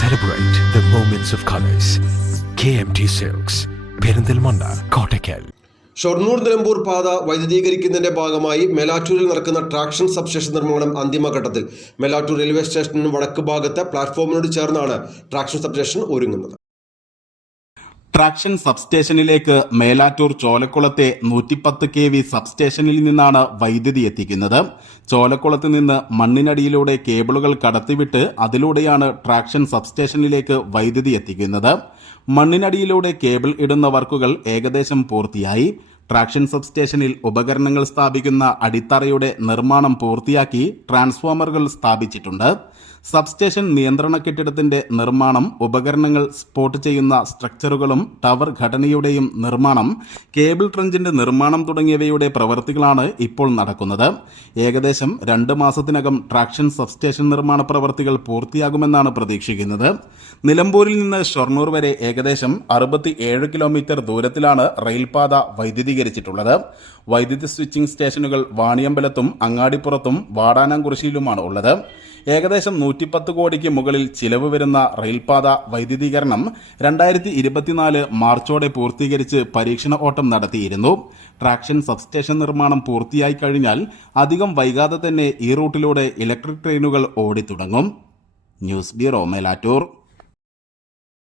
Celebrate of colours K M T silks Perinthalmanna Kottakkal Shoranur Nilambur പാത വൈദ്യുതീകരിക്കുന്നതിന്റെ ഭാഗമായി മേലാറ്റൂരിൽ നടക്കുന്ന ട്രാക്ഷൻ സബ്സ്റ്റേഷൻ നിർമ്മാണം അന്തിമഘട്ടത്തിൽ മേലാറ്റൂർ റെയിൽവേ സ്റ്റേഷന് വടക്ക് ഭാഗത്തെ പ്ലാറ്റ്ഫോമിനോട് ചേർന്നാണ് ട്രാക്ഷൻ സബ്സ്റ്റേഷൻ ഒരുങ്ങുന്നത്. ട്രാക്ഷൻ സബ്സ്റ്റേഷനിലേക്ക് മേലാറ്റൂർ ചോലക്കുളത്തെ നൂറ്റിപ്പത്ത് കെ വി സബ്സ്റ്റേഷനിൽ നിന്നാണ് വൈദ്യുതി എത്തിക്കുന്നത്. ചോലക്കുളത്ത് നിന്ന് മണ്ണിനടിയിലൂടെ കേബിളുകൾ കടത്തിവിട്ട് അതിലൂടെയാണ് ട്രാക്ഷൻ സബ്സ്റ്റേഷനിലേക്ക് വൈദ്യുതി എത്തിക്കുന്നത്. മണ്ണിനടിയിലൂടെ കേബിൾ ഇടുന്ന വർക്കുകൾ ഏകദേശം പൂർത്തിയായി. ട്രാക്ഷൻ സബ്സ്റ്റേഷനിൽ ഉപകരണങ്ങൾ സ്ഥാപിക്കുന്ന അടിത്തറയുടെ നിർമ്മാണം പൂർത്തിയാക്കി ട്രാൻസ്ഫോമറുകൾ സ്ഥാപിച്ചിട്ടുണ്ട്. സബ്സ്റ്റേഷൻ നിയന്ത്രണ കെട്ടിടത്തിന്റെ നിർമ്മാണം ഉപകരണങ്ങൾ സ്പോട്ട് ചെയ്യുന്ന സ്ട്രക്ചറുകളും ടവർ ഘടനയുടെയും നിർമ്മാണം കേബിൾ ട്രഞ്ചിന്റെ നിർമ്മാണം തുടങ്ങിയവയുടെ പ്രവൃത്തികളാണ് ഇപ്പോൾ നടക്കുന്നത്. ഏകദേശം രണ്ട് മാസത്തിനകം ട്രാക്ഷൻ സബ്സ്റ്റേഷൻ നിർമ്മാണ പ്രവൃത്തികൾ പൂർത്തിയാകുമെന്നാണ് പ്രതീക്ഷിക്കുന്നത്. നിലമ്പൂരിൽ നിന്ന് ഷൊർണൂർ വരെ ഏകദേശം അറുപത്തി കിലോമീറ്റർ ദൂരത്തിലാണ് റെയിൽപാത വൈദ്യുതീകരിച്ചിട്ടുള്ളത് വൈദ്യുതി സ്വിച്ചിംഗ് സ്റ്റേഷനുകൾ വാണിയമ്പലത്തും അങ്ങാടിപ്പുറത്തും വാടാനാംകുറിശിയിലുമാണ് ഉള്ളത്. ഏകദേശം നൂറ്റിപ്പത്ത് കോടിക്ക് മുകളിൽ ചിലവ് വരുന്ന റെയിൽപാത വൈദ്യുതീകരണം രണ്ടായിരത്തി ഇരുപത്തിനാല് മാർച്ചോടെ പൂർത്തീകരിച്ച് പരീക്ഷണ ഓട്ടം നടത്തിയിരുന്നു. ട്രാക്ഷൻ സബ്സ്റ്റേഷൻ നിർമ്മാണം പൂർത്തിയായി കഴിഞ്ഞാൽ അധികം വൈകാതെ തന്നെ ഈ റൂട്ടിലൂടെ ഇലക്ട്രിക് ട്രെയിനുകൾ ഓടിത്തുടങ്ങും. News bureau Melattur.